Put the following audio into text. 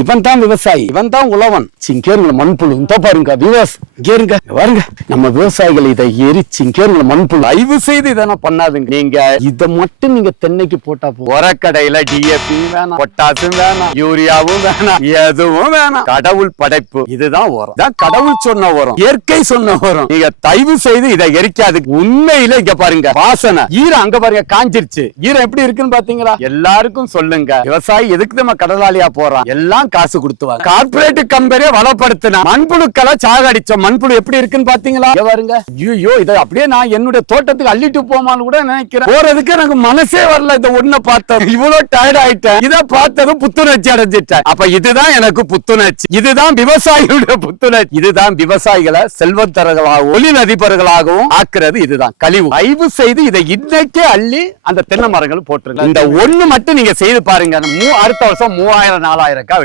இவன் தான் விவசாயி இவன் தான் உழவன் சிங்கேருங்கள மண்புழு இந்த பாருங்க விவாஸ் கேருங்க பாருங்க. நம்ம விவசாயிகள் இதை எரிச்சு இங்கேருங்கள மண்புழு தயவு செய்து இதெல்லாம் பண்ணாதுங்க. நீங்க இதை மட்டும் நீங்க தென்னைக்கு போட்டா போ உரக்கடையில டிஎப்பி வேணாம் பொட்டாசும் வேணாம் யூரியாவும் வேணாம் எதுவும் வேணாம். கடவுள் படைப்பு இதுதான் உரம். தான் கடவுள் சொன்ன உரம். இயற்கை சொன்ன உரம். நீங்க தயவு செய்து இதை எரிக்காது உண்மையில இங்க பாருங்க வாசனை. ஈரம் அங்க பாருங்க காஞ்சிருச்சு. ஈரம் எப்படி இருக்குன்னு பாத்தீங்களா? எல்லாருக்கும் சொல்லுங்க. விவசாயி எதுக்கு நம்ம கடலாளியா போறான்? எல்லாம் காசு கொடுத்துவாங்க கார்பரேட் கம்பெனியை வளப்படுத்தினா மண்புழுக்களை சாகடிச்சோம் மண்புழு எப்படி இருக்குன்னு பாத்தீங்களா? பாருங்க. ஐயோ இதை அப்படியே நான் என்னுடைய தோட்டத்துக்கு அள்ளிட்டு போமான்னு கூட நினைக்கிறேன். போறதுக்கு எனக்கு மனசே வரல இந்த ஒண்ண பார்த்தேன் இவ்வளவு டயர்ட் ஆயிட்டேன். இதை பார்த்ததும் புத்துணர்ச்சி அடைஞ்சிட்டேன். அப்ப இதுதான் எனக்கு புத்துணர்ச்சி. இதுதான் விவசாயிகளுடைய புத்துணர்ச்சி. இதுதான் விவசாயிகளை செல்வந்தர்களாகவும் ஒளி அதிபர்களாகவும் ஆக்குறது இதுதான். கழிவு. ஆய்வு செய்து இதை இன்னைக்கே அள்ளி அந்த தென்னை மரங்கள் போட்டுருங்க. இந்த ஒண்ணு மட்டும் நீங்க செய்து பாருங்க. அடுத்த வருஷம் மூவாயிரம் நாலாயிரம் ரூபாய்